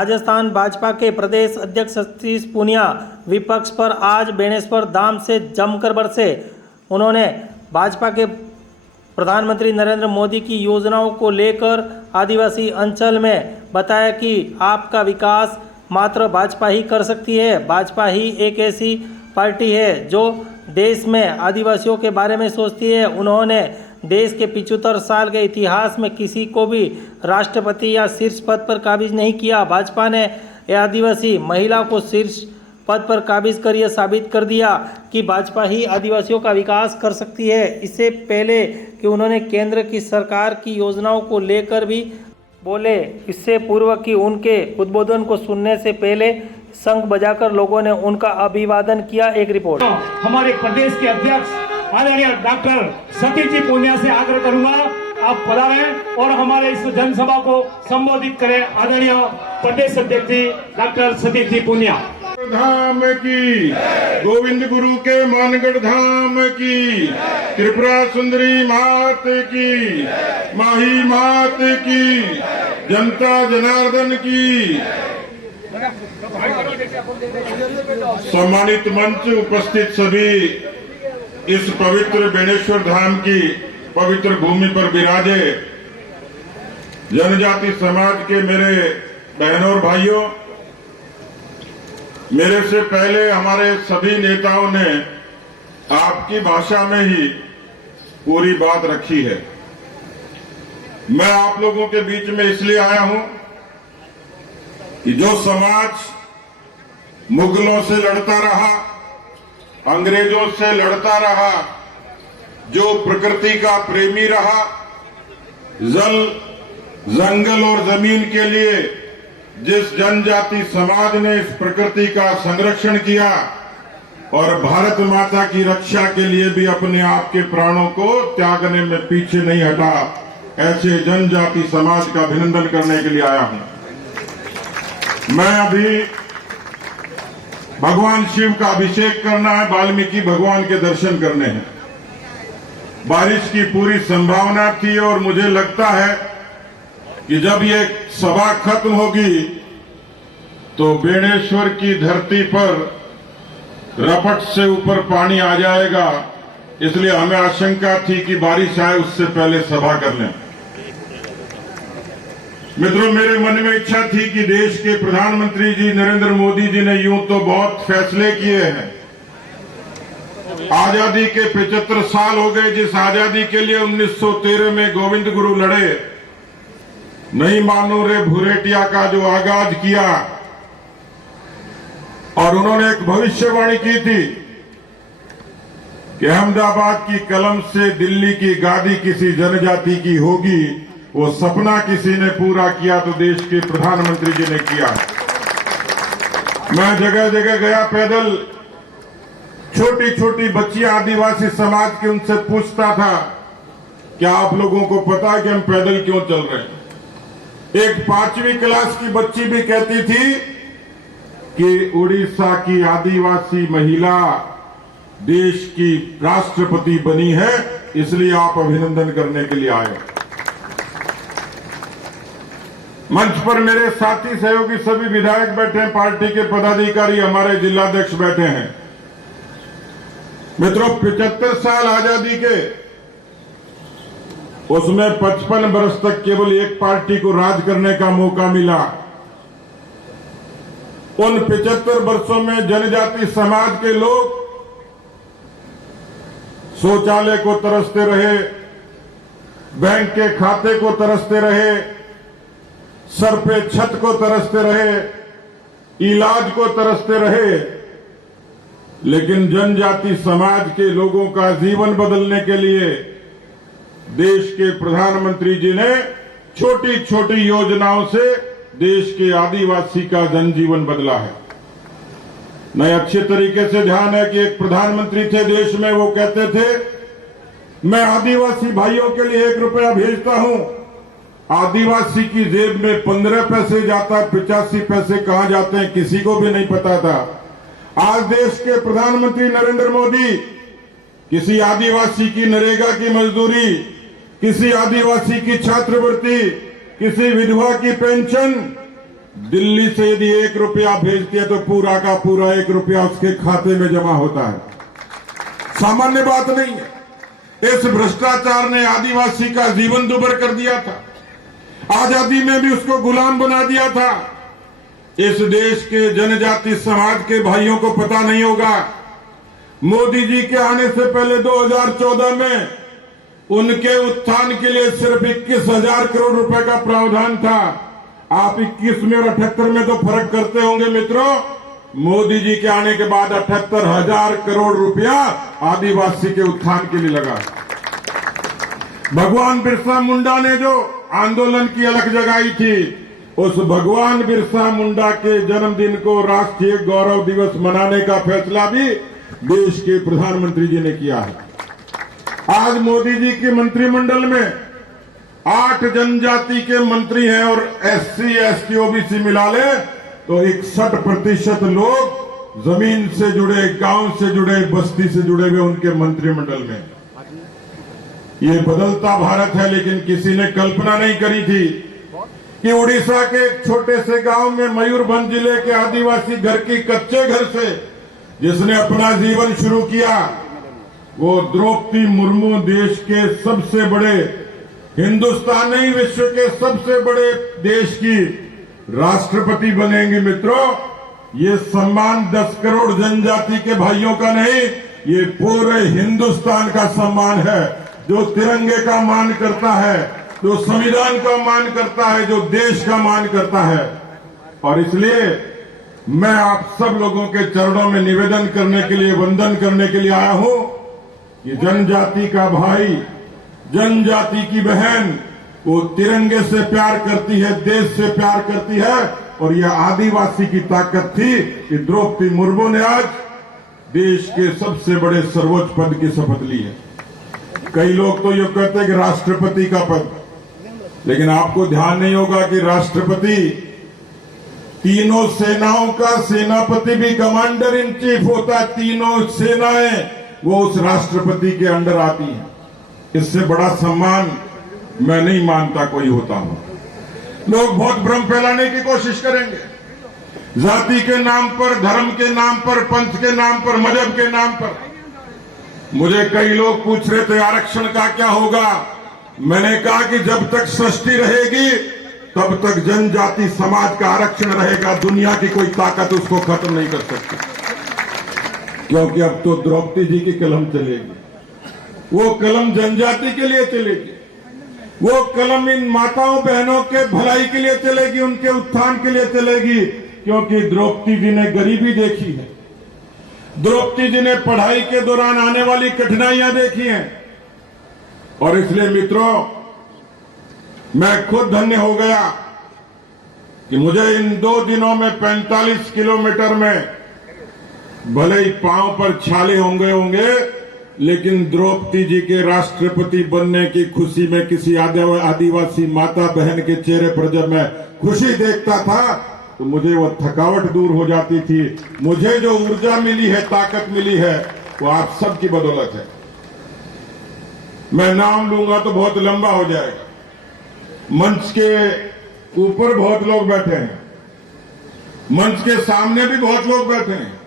राजस्थान भाजपा के प्रदेश अध्यक्ष सतीश पूनिया विपक्ष पर आज बेणेश्वर धाम से जमकर बरसे। उन्होंने भाजपा के प्रधानमंत्री नरेंद्र मोदी की योजनाओं को लेकर आदिवासी अंचल में बताया कि आपका विकास मात्र भाजपा ही कर सकती है। भाजपा ही एक ऐसी पार्टी है जो देश में आदिवासियों के बारे में सोचती है। उन्होंने देश के 75 साल के इतिहास में किसी को भी राष्ट्रपति या शीर्ष पद पर काबिज नहीं किया। भाजपा ने आदिवासी महिला को शीर्ष पद पर काबिज कर यह साबित कर दिया कि भाजपा ही आदिवासियों का विकास कर सकती है। इससे पहले कि उन्होंने केंद्र की सरकार की योजनाओं को लेकर भी बोले। इससे पूर्व कि उनके उद्बोधन को सुनने से पहले शंख बजाकर लोगों ने उनका अभिवादन किया। एक रिपोर्ट। हमारे प्रदेश के अध्यक्ष आदरणीय डॉक्टर सतीश जी पूनिया से आग्रह करूंगा, आप पधारें और हमारे इस जनसभा को संबोधित करें। आदरणीय प्रदेश अध्यक्ष डॉक्टर सतीश जी पूनिया। धाम की, गोविंद गुरु के मानगढ़ धाम की, त्रिपुरा सुंदरी मात की, माही मात की, जनता जनार्दन की। सम्मानित मंच उपस्थित सभी इस पवित्र बेणेश्वर धाम की पवित्र भूमि पर विराजे जनजाति समाज के मेरे बहनों और भाइयों, मेरे से पहले हमारे सभी नेताओं ने आपकी भाषा में ही पूरी बात रखी है। मैं आप लोगों के बीच में इसलिए आया हूं कि जो समाज मुगलों से लड़ता रहा, अंग्रेजों से लड़ता रहा, जो प्रकृति का प्रेमी रहा, जल, जंगल और जमीन के लिए जिस जनजाति समाज ने इस प्रकृति का संरक्षण किया और भारत माता की रक्षा के लिए भी अपने आप के प्राणों को त्यागने में पीछे नहीं हटा, ऐसे जनजाति समाज का अभिनंदन करने के लिए आया हूं। मैं अभी भगवान शिव का अभिषेक करना है, वाल्मीकि भगवान के दर्शन करने हैं। बारिश की पूरी संभावना थी और मुझे लगता है कि जब ये सभा खत्म होगी तो बेणेश्वर की धरती पर रपट से ऊपर पानी आ जाएगा, इसलिए हमें आशंका थी कि बारिश आए उससे पहले सभा कर लें। मित्रों, मेरे मन में इच्छा थी कि देश के प्रधानमंत्री जी नरेंद्र मोदी जी ने यूं तो बहुत फैसले किए हैं। आजादी के 75 साल हो गए, जिस आजादी के लिए 1913 में गोविंद गुरु लड़े। नहीं मानो रे भुरेटिया का जो आगाज किया और उन्होंने एक भविष्यवाणी की थी कि अहमदाबाद की कलम से दिल्ली की गादी किसी जनजाति की होगी। वो सपना किसी ने पूरा किया तो देश के प्रधानमंत्री जी ने किया। मैं जगह जगह गया पैदल, छोटी छोटी बच्चियां आदिवासी समाज की, उनसे पूछता था क्या आप लोगों को पता है कि हम पैदल क्यों चल रहे हैं। एक 5वीं क्लास की बच्ची भी कहती थी कि उड़ीसा की आदिवासी महिला देश की राष्ट्रपति बनी है, इसलिए आप अभिनंदन करने के लिए आए। मंच पर मेरे साथी सहयोगी सभी विधायक बैठे हैं, पार्टी के पदाधिकारी, हमारे जिलाध्यक्ष बैठे हैं। मित्रों, 75 साल आजादी के, उसमें 55 वर्ष तक केवल एक पार्टी को राज करने का मौका मिला। उन 75 वर्षों में जनजाति समाज के लोग शौचालय को तरसते रहे, बैंक के खाते को तरसते रहे, सर पे छत को तरसते रहे, इलाज को तरसते रहे, लेकिन जनजाति समाज के लोगों का जीवन बदलने के लिए देश के प्रधानमंत्री जी ने छोटी छोटी योजनाओं से देश के आदिवासी का जनजीवन बदला है। मैं अच्छे तरीके से ध्यान है कि एक प्रधानमंत्री थे देश में, वो कहते थे मैं आदिवासी भाइयों के लिए 1 रुपया भेजता हूं, आदिवासी की जेब में 15 पैसे जाता है, 85 पैसे कहां जाते हैं किसी को भी नहीं पता था। आज देश के प्रधानमंत्री नरेंद्र मोदी किसी आदिवासी की नरेगा की मजदूरी, किसी आदिवासी की छात्रवृत्ति, किसी विधवा की पेंशन दिल्ली से यदि 1 रुपया भेजती है तो पूरा का पूरा 1 रुपया उसके खाते में जमा होता है। सामान्य बात नहीं है। इस भ्रष्टाचार ने आदिवासी का जीवन दुभर कर दिया था। आजादी में भी उसको गुलाम बना दिया था। इस देश के जनजाति समाज के भाइयों को पता नहीं होगा, मोदी जी के आने से पहले 2014 में उनके उत्थान के लिए सिर्फ 21,000 करोड़ रुपए का प्रावधान था। आप 21 में और 78 में तो फर्क करते होंगे मित्रों। मोदी जी के आने के बाद 78,000 करोड़ रुपया आदिवासी के उत्थान के लिए लगा। भगवान बिरसा मुंडा ने जो आंदोलन की अलख जगाई थी, उस भगवान बिरसा मुंडा के जन्मदिन को राष्ट्रीय गौरव दिवस मनाने का फैसला भी देश के प्रधानमंत्री जी ने किया है। आज मोदी जी के मंत्रिमंडल में 8 जनजाति के मंत्री हैं और SC, ST, OBC मिला ले तो 61% लोग जमीन से जुड़े, गांव से जुड़े, बस्ती से जुड़े हुए उनके मंत्रिमंडल में। ये बदलता भारत है, लेकिन किसी ने कल्पना नहीं करी थी कि उड़ीसा के एक छोटे से गांव में मयूरभंज जिले के आदिवासी घर की कच्चे घर से जिसने अपना जीवन शुरू किया, वो द्रौपदी मुर्मू देश के सबसे बड़े, हिंदुस्तान नहीं विश्व के सबसे बड़े देश की राष्ट्रपति बनेंगे। मित्रों, ये सम्मान 10 करोड़ जनजाति के भाइयों का नहीं, ये पूरे हिंदुस्तान का सम्मान है, जो तिरंगे का मान करता है, जो संविधान का मान करता है, जो देश का मान करता है। और इसलिए मैं आप सब लोगों के चरणों में निवेदन करने के लिए, वंदन करने के लिए आया हूं कि जनजाति का भाई, जनजाति की बहन, वो तिरंगे से प्यार करती है, देश से प्यार करती है। और यह आदिवासी की ताकत थी कि द्रौपदी मुर्मू ने आज देश के सबसे बड़े सर्वोच्च पद की शपथ ली है। कई लोग तो ये कहते हैं कि राष्ट्रपति का पद, लेकिन आपको ध्यान नहीं होगा कि राष्ट्रपति तीनों सेनाओं का सेनापति भी कमांडर इन चीफ होता है। तीनों सेनाएं वो उस राष्ट्रपति के अंडर आती हैं। इससे बड़ा सम्मान मैं नहीं मानता कोई होता हो। लोग बहुत भ्रम फैलाने की कोशिश करेंगे, जाति के नाम पर, धर्म के नाम पर, पंथ के नाम पर, मजहब के नाम पर। मुझे कई लोग पूछ रहे थे आरक्षण का क्या होगा। मैंने कहा कि जब तक सृष्टि रहेगी तब तक जनजाति समाज का आरक्षण रहेगा। दुनिया की कोई ताकत उसको खत्म नहीं कर सकती, क्योंकि अब तो द्रौपदी जी की कलम चलेगी। वो कलम जनजाति के लिए चलेगी, वो कलम इन माताओं बहनों के भलाई के लिए चलेगी, उनके उत्थान के लिए चलेगी। क्योंकि द्रौपदी जी ने गरीबी देखी है, द्रौपदी जी ने पढ़ाई के दौरान आने वाली कठिनाइयां देखी हैं। और इसलिए मित्रों, मैं खुद धन्य हो गया कि मुझे इन 2 दिनों में 45 किलोमीटर में भले ही पांव पर छाले होंगे, लेकिन द्रौपदी जी के राष्ट्रपति बनने की खुशी में किसी आदिवासी माता बहन के चेहरे पर जब मैं खुशी देखता था तो मुझे वो थकावट दूर हो जाती थी। मुझे जो ऊर्जा मिली है, ताकत मिली है, वो आप सबकी बदौलत है। मैं नाम लूंगा तो बहुत लंबा हो जाएगा। मंच के ऊपर बहुत लोग बैठे हैं, मंच के सामने भी बहुत लोग बैठे हैं।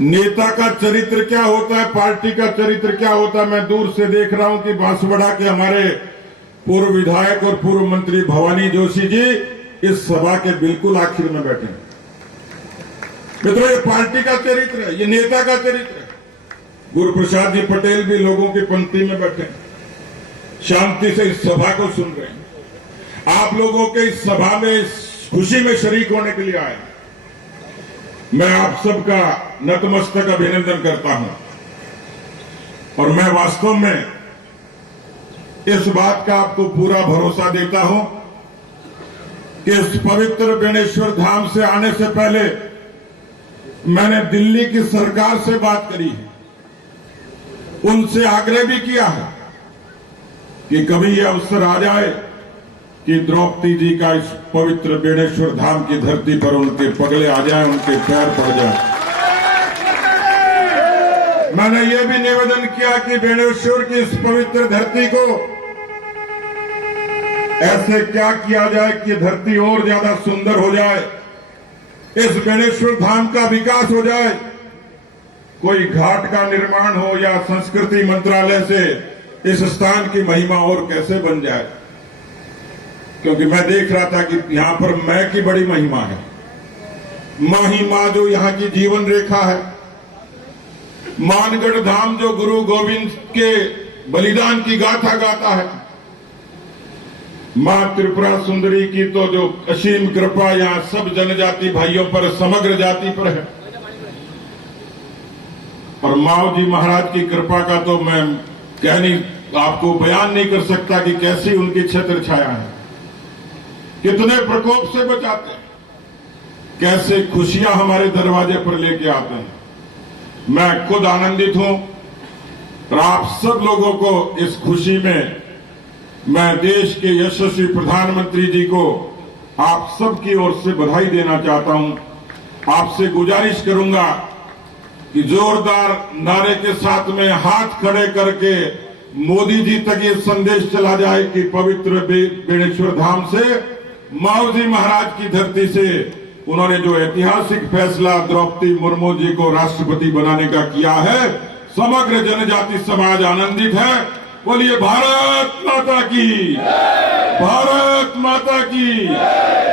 नेता का चरित्र क्या होता है, पार्टी का चरित्र क्या होता है, मैं दूर से देख रहा हूं कि बांसवाड़ा के हमारे पूर्व विधायक और पूर्व मंत्री भवानी जोशी जी इस सभा के बिल्कुल आखिर में बैठे हैं। मित्रों, ये पार्टी का चरित्र है, ये नेता का चरित्र है। गुरु प्रसाद जी पटेल भी लोगों की पंक्ति में बैठे हैं, शांति से इस सभा को सुन रहे हैं। आप लोगों के इस सभा में, इस खुशी में शरीक होने के लिए आए। मैं आप सबका नतमस्तक अभिनंदन करता हूं और मैं वास्तव में इस बात का आपको पूरा भरोसा देता हूं कि इस पवित्र बेणेश्वर धाम से आने से पहले मैंने दिल्ली की सरकार से बात करी है, उनसे आग्रह भी किया है कि कभी यह अवसर आ जाए कि द्रौपदी जी का इस पवित्र बेणेश्वर धाम की धरती पर उनके पगले आ जाएं, उनके पैर पड़ जाएं। मैंने यह भी निवेदन किया कि बेणेश्वर की इस पवित्र धरती को ऐसे क्या किया जाए कि धरती और ज्यादा सुंदर हो जाए, इस बेणेश्वर धाम का विकास हो जाए, कोई घाट का निर्माण हो या संस्कृति मंत्रालय से इस स्थान की महिमा और कैसे बन जाए। क्योंकि मैं देख रहा था कि यहां पर मैं की बड़ी महिमा है, मां ही मां जो यहां की जीवन रेखा है, मानगढ़ धाम जो गुरु गोविंद के बलिदान की गाथा गाता है, मां त्रिपुरा सुंदरी की तो जो असीम कृपा यहां सब जनजाति भाइयों पर, समग्र जाति पर है। और माओ जी महाराज की कृपा का तो मैं आपको बयान नहीं कर सकता कि कैसी उनकी छत्र छाया है, कितने प्रकोप से बचाते हैं, कैसे खुशियां हमारे दरवाजे पर लेके आते हैं। मैं खुद आनंदित हूं और आप सब लोगों को इस खुशी में मैं देश के यशस्वी प्रधानमंत्री जी को आप सबकी ओर से बधाई देना चाहता हूं। आपसे गुजारिश करूंगा कि जोरदार नारे के साथ में हाथ खड़े करके मोदी जी तक ये संदेश चला जाए कि पवित्र बेणेश्वर धाम से माओ जी महाराज की धरती से उन्होंने जो ऐतिहासिक फैसला द्रौपदी मुर्मू जी को राष्ट्रपति बनाने का किया है, समग्र जनजाति समाज आनंदित है। बोलिए भारत माता की, भारत माता की,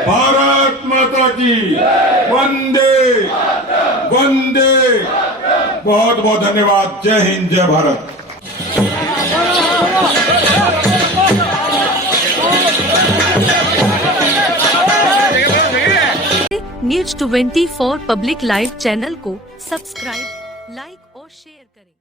भारत माता की, वंदे वंदे। बहुत बहुत धन्यवाद। जय हिंद, जय Bharat. News 24 public live channel को सब्सक्राइब, लाइक और शेयर करें।